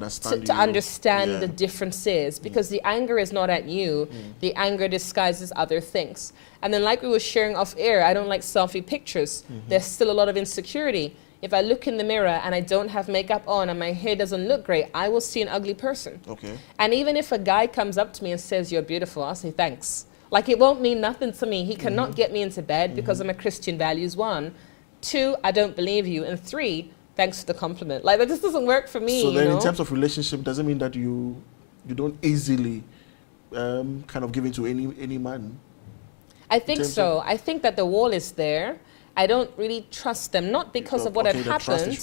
understand the differences because the anger is not at you. The anger disguises other things. And then like we were sharing off air, I don't like selfie pictures. There's still a lot of insecurity. If I look in the mirror and I don't have makeup on and my hair doesn't look great, I will see an ugly person. And even if a guy comes up to me and says, "You're beautiful," I'll say, "Thanks." Like it won't mean nothing to me. He cannot get me into bed because I'm a Christian values, 1. 2, I don't believe you. And 3, thanks for the compliment. Like that just doesn't work for me. So then in terms of relationship, does it mean that you don't easily kind of give in to any man? I think so. I think that the wall is there. I don't really trust them, not because of what had happened,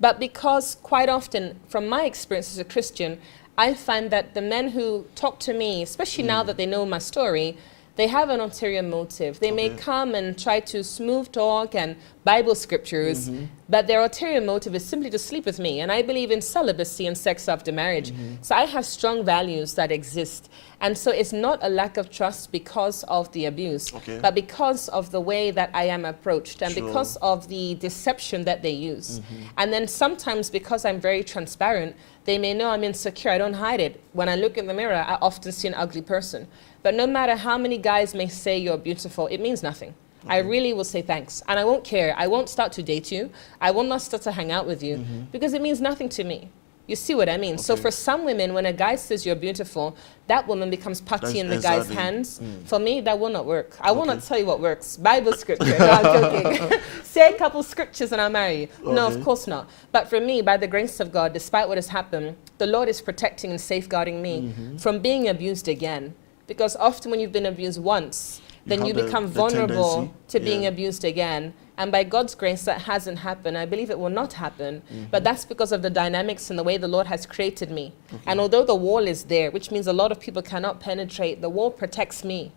but because quite often, from my experience as a Christian, I find that the men who talk to me, especially now that they know my story, they have an ulterior motive. They may come and try to smooth talk and Bible scriptures, but their ulterior motive is simply to sleep with me. And I believe in celibacy and sex after marriage. So I have strong values that exist. And so it's not a lack of trust because of the abuse, but because of the way that I am approached and because of the deception that they use. And then sometimes because I'm very transparent, they may know I'm insecure. I don't hide it. When I look in the mirror, I often see an ugly person. But no matter how many guys may say you're beautiful, it means nothing. I really will say thanks. And I won't care. I won't start to date you. I will not start to hang out with you because it means nothing to me. You see what I mean? So for some women, when a guy says you're beautiful, that woman becomes putty in the guy's hands. For me, that will not work. I will not tell you what works. Bible scripture. No, I'm joking. Say a couple scriptures and I'll marry you. No, of course not. But for me, by the grace of God, despite what has happened, the Lord is protecting and safeguarding me from being abused again. Because often when you've been abused once, then you become vulnerable to being abused again. And by God's grace, that hasn't happened. I believe it will not happen. But that's because of the dynamics and the way the Lord has created me. And although the wall is there, which means a lot of people cannot penetrate, the wall protects me.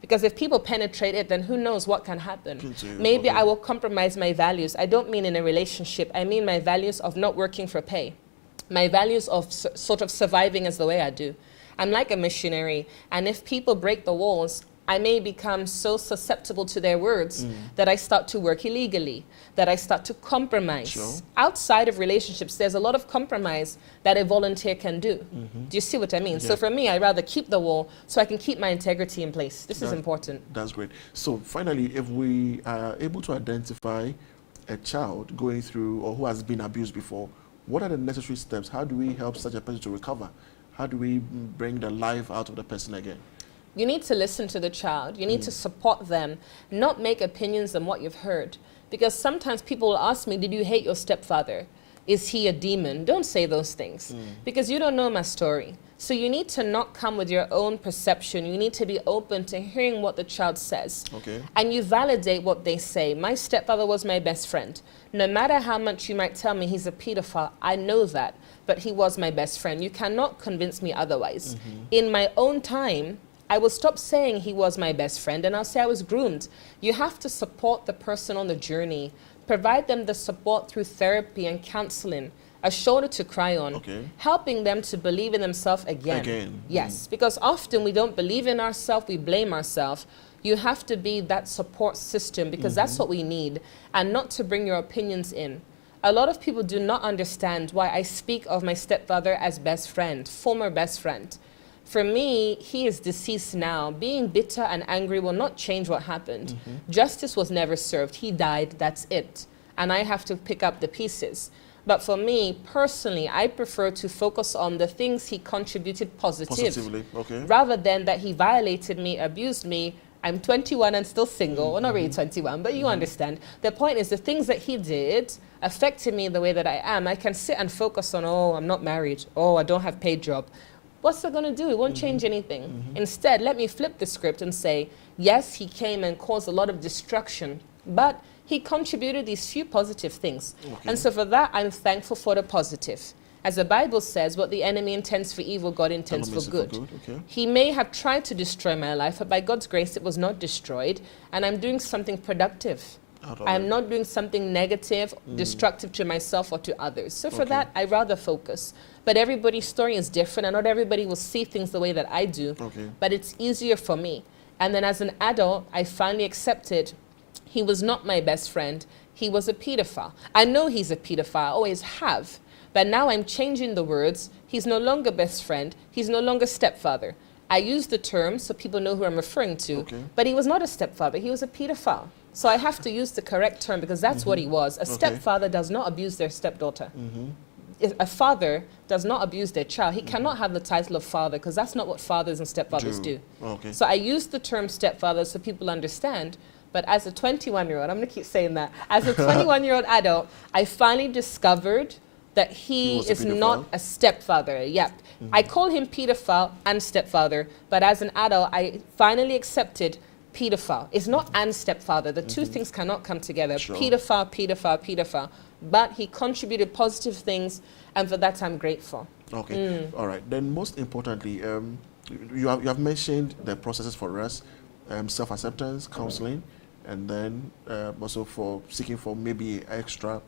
Because if people penetrate it, then who knows what can happen. Maybe I will compromise my values. I don't mean in a relationship. I mean my values of not working for pay. My values of sort of surviving as the way I do. I'm like a missionary. And if people break the walls, I may become so susceptible to their words that I start to work illegally, that I start to compromise. Outside of relationships, there's a lot of compromise that a volunteer can do. Do you see what I mean? So for me, I'd rather keep the wall so I can keep my integrity in place. This is important. That's great. So finally, if we are able to identify a child going through or who has been abused before, what are the necessary steps? How do we help such a person to recover? How do we bring the life out of the person again? You need to listen to the child. You need to support them, not make opinions on what you've heard. Because sometimes people will ask me, did you hate your stepfather? Is he a demon? Don't say those things because you don't know my story. So you need to not come with your own perception. You need to be open to hearing what the child says. And you validate what they say. My stepfather was my best friend. No matter how much you might tell me he's a pedophile, I know that, but he was my best friend. You cannot convince me otherwise. In my own time, I will stop saying he was my best friend and I'll say I was groomed. You have to support the person on the journey. Provide them the support through therapy and counseling, a shoulder to cry on, helping them to believe in themselves again. Yes, because often we don't believe in ourselves, we blame ourselves. You have to be that support system because that's what we need, and not to bring your opinions in. A lot of people do not understand why I speak of my stepfather as best friend, former best friend. For me, he is deceased now. Being bitter and angry will not change what happened. Justice was never served. He died, that's it. And I have to pick up the pieces. But for me, personally, I prefer to focus on the things he contributed positively, rather than that he violated me, abused me. I'm 21 and still single. Well, not really 21, but you understand. The point is the things that he did affected me the way that I am. I can sit and focus on, oh, I'm not married. Oh, I don't have paid job. What's that going to do? It won't change anything. Instead, let me flip the script and say, yes, he came and caused a lot of destruction, but he contributed these few positive things. And so for that, I'm thankful for the positive. As the Bible says, what the enemy intends for evil, God intends for good. He may have tried to destroy my life, but by God's grace, it was not destroyed. And I'm doing something productive. I'm not doing something negative, destructive to myself or to others. So for that, I rather focus. But everybody's story is different, and not everybody will see things the way that I do. But it's easier for me. And then as an adult, I finally accepted he was not my best friend. He was a pedophile. I know he's a pedophile, I always have. But now I'm changing the words. He's no longer best friend. He's no longer stepfather. I use the term so people know who I'm referring to. But he was not a stepfather. He was a pedophile. So I have to use the correct term because that's what he was. A stepfather does not abuse their stepdaughter. A father does not abuse their child. He cannot have the title of father because that's not what fathers and stepfathers do. So I use the term stepfather so people understand. But as a 21-year-old, I'm going to keep saying that, as a 21-year-old adult, I finally discovered that he is not a stepfather. I call him pedophile and stepfather, but as an adult, I finally accepted pedophile. It's not and stepfather. The two things cannot come together. Pedophile, pedophile, pedophile. But he contributed positive things, and for that I'm grateful. All right. Then most importantly, you have mentioned the processes for us, self-acceptance, counseling, and then also for seeking for maybe extra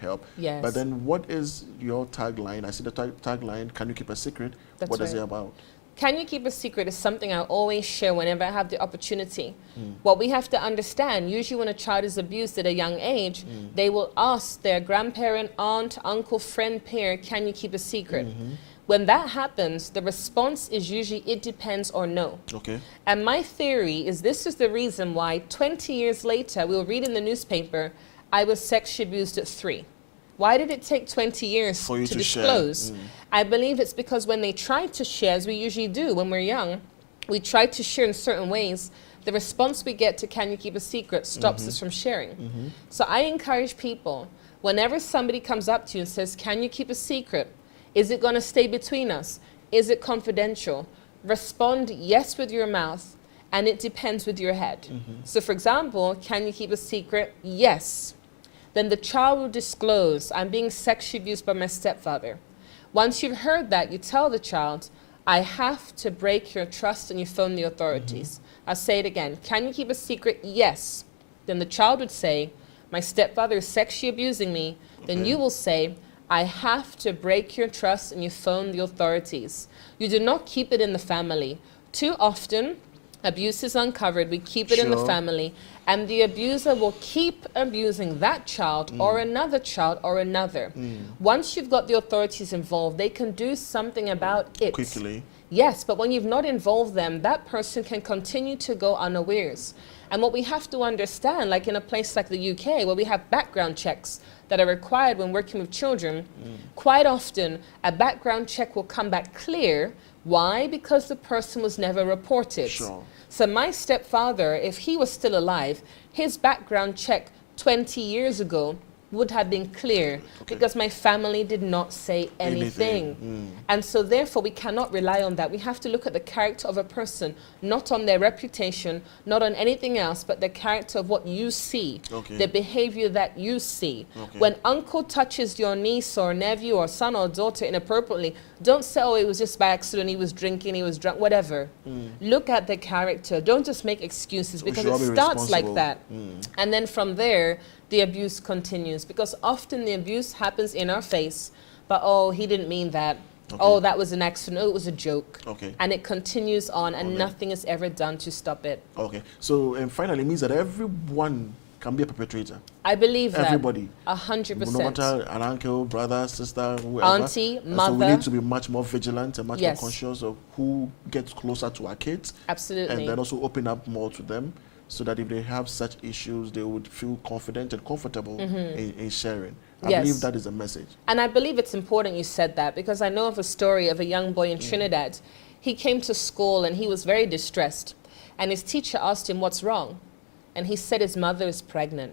help. But then what is your tagline? I see the tagline, can you keep a secret? What is it about? Can you keep a secret is something I always share whenever I have the opportunity. What we have to understand, usually when a child is abused at a young age, they will ask their grandparent, aunt, uncle, friend, peer, can you keep a secret? When that happens, the response is usually it depends or no. And my theory is this is the reason why 20 years later, we'll read in the newspaper, I was sexually abused at 3. Why did it take 20 years to disclose? I believe it's because when they try to share, as we usually do when we're young, we try to share in certain ways. The response we get to can you keep a secret stops us from sharing. So I encourage people, whenever somebody comes up to you and says, can you keep a secret? Is it going to stay between us? Is it confidential? Respond yes with your mouth, and it depends with your head. So for example, can you keep a secret? Yes. Then the child will disclose, I'm being sexually abused by my stepfather. Once you've heard that, you tell the child, I have to break your trust, and you phone the authorities. I'll say it again. Can you keep a secret? Yes. Then the child would say, my stepfather is sexually abusing me. Then you will say, I have to break your trust, and you phone the authorities. You do not keep it in the family. Too often, abuse is uncovered. We keep it in the family, and the abuser will keep abusing that child or another child or another. Once you've got the authorities involved, they can do something about it. Quickly. Yes, but when you've not involved them, that person can continue to go unawares. And what we have to understand, like in a place like the UK, where we have background checks that are required when working with children, quite often a background check will come back clear. Why? Because the person was never reported. So my stepfather, if he was still alive, his background check 20 years ago would have been clear because my family did not say anything. And so therefore we cannot rely on that. We have to look at the character of a person, not on their reputation, not on anything else, but the character of what you see, the behavior that you see. When uncle touches your niece or nephew or son or daughter inappropriately, don't say, oh, it was just by accident, he was drinking, he was drunk, whatever. Look at the character. Don't just make excuses because it starts like that. And then from there, the abuse continues, because often the abuse happens in our face, but oh, he didn't mean that. Okay. Oh, that was an accident. Oh, it was a joke. Okay. And it continues on, and Okay. nothing is ever done to stop it. Okay. So, and finally, it means that everyone can be a perpetrator. I believe that. Everybody. 100%. No matter an uncle, brother, sister, whoever. Auntie, And mother. So we need to be much more vigilant and much Yes. more conscious of who gets closer to our kids. Absolutely. And then also open up more to them, so that if they have such issues, they would feel confident and comfortable in sharing. I Yes. believe that is a message. And I believe it's important you said that, because I know of a story of a young boy in Trinidad. He came to school and he was very distressed. And his teacher asked him, "What's wrong?" And he said his mother is pregnant.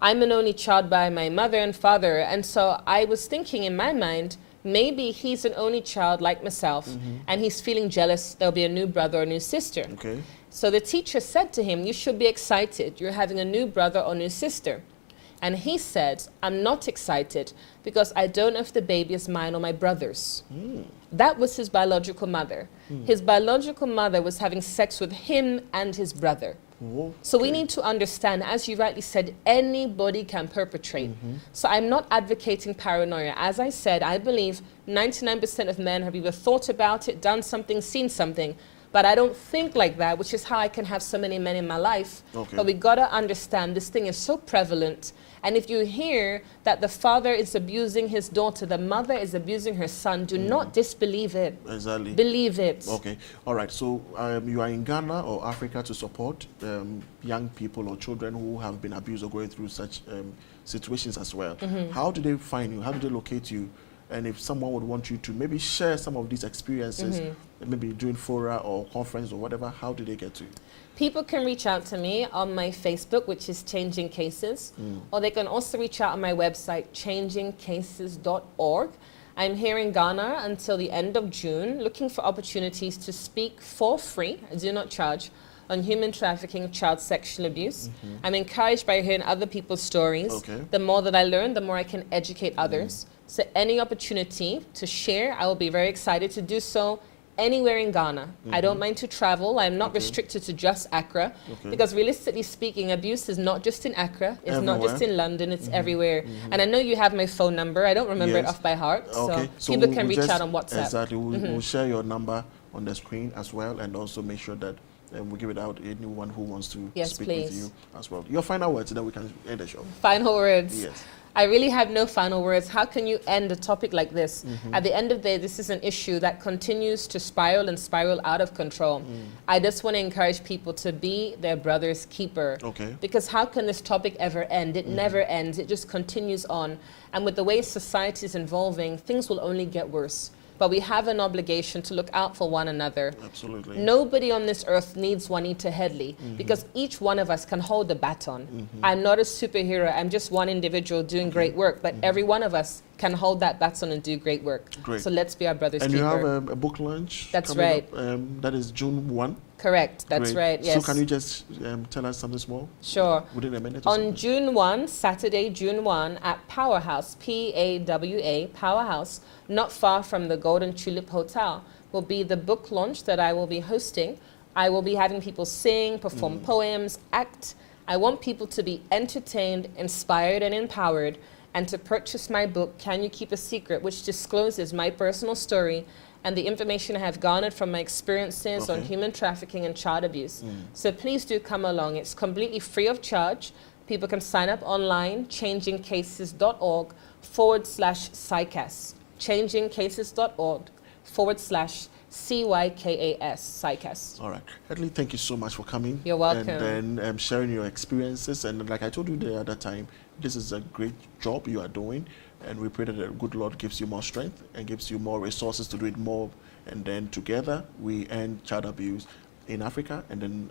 I'm an only child by my mother and father. And so I was thinking in my mind, maybe he's an only child like myself, and he's feeling jealous there'll be a new brother or new sister. Okay. So the teacher said to him, "You should be excited. You're having a new brother or new sister." And he said, "I'm not excited because I don't know if the baby is mine or my brother's." That was his biological mother. His biological mother was having sex with him and his brother. Oh, So we okay. need to understand, as you rightly said, anybody can perpetrate. So I'm not advocating paranoia. As I said, I believe 99% of men have either thought about it, done something, seen something. But I don't think like that, which is how I can have so many men in my life. Okay. But we gotta understand this thing is so prevalent. And if you hear that the father is abusing his daughter, the mother is abusing her son, do not disbelieve it. Exactly. Believe it. Okay. All right. So you are in Ghana or Africa to support young people or children who have been abused or going through such situations as well. How do they find you? How do they locate you? And if someone would want you to maybe share some of these experiences, maybe during fora or conference or whatever, how do they get to you? People can reach out to me on my Facebook, which is Changing Cases, or they can also reach out on my website, changingcases.org. I'm here in Ghana until the end of June, looking for opportunities to speak for free, I do not charge, on human trafficking, child sexual abuse. I'm encouraged by hearing other people's stories. Okay. The more that I learn, the more I can educate others. So any opportunity to share, I will be very excited to do so anywhere in Ghana. I don't mind to travel. I'm not restricted to just Accra, because realistically speaking, abuse is not just in Accra, it's not just in London, it's everywhere. And I know you have my phone number. I don't remember it Yes. off by heart, Okay. so people can reach out on WhatsApp. Exactly. We'll share your number on the screen as well, and also make sure that we give it out to anyone who wants to Yes, speak with please. you as well. Your final words, then we can end the show. Final words. Yes. I really have no final words. How can you end a topic like this? At the end of the day, this is an issue that continues to spiral and spiral out of control. I just want to encourage people to be their brother's keeper. Okay. Because how can this topic ever end? It never ends. It just continues on. And with the way society is evolving, things will only get worse. But we have an obligation to look out for one another. Absolutely. Nobody on this earth needs Juanita Headley, because each one of us can hold the baton. I'm not a superhero. I'm just one individual doing great work, but every one of us can hold that baton and do great work. Great. So let's be our brother's And keeper. you have a book launch. That's coming right. Up, that is June 1. Correct. That's Great. right. Yes. So can you just tell us something small? Sure. Within a minute or On something? June 1, Saturday, June 1, at Powerhouse, P-A-W-A, Powerhouse, not far from the Golden Tulip Hotel, will be the book launch that I will be hosting. I will be having people sing, perform poems, act. I want people to be entertained, inspired, and empowered, and to purchase my book, Can You Keep a Secret?, which discloses my personal story and the information I have garnered from my experiences on human trafficking and child abuse. So please do come along. It's completely free of charge. People can sign up online, changingcases.org/CYCAS. changingcases.org/CYKAS, CYCAS. All right. Headley, thank you so much for coming. You're welcome. And then sharing your experiences. And like I told you the other time, this is a great job you are doing. And we pray that the good Lord gives you more strength and gives you more resources to do it more. And then together we end child abuse in Africa. And then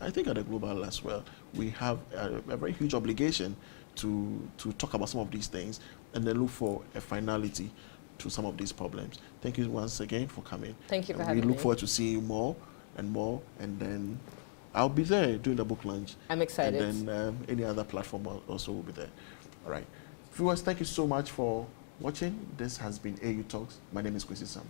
I think at the global as well. We have a very huge obligation to talk about some of these things and then look for a finality to some of these problems. Thank you once again for coming. Thank you for And having we look me. forward to seeing you more and more. And then I'll be there doing the book launch. I'm excited. And then any other platform also will be there. All right. Viewers, thank you so much for watching. This has been AAU Talks. My name is Kwesi Sam.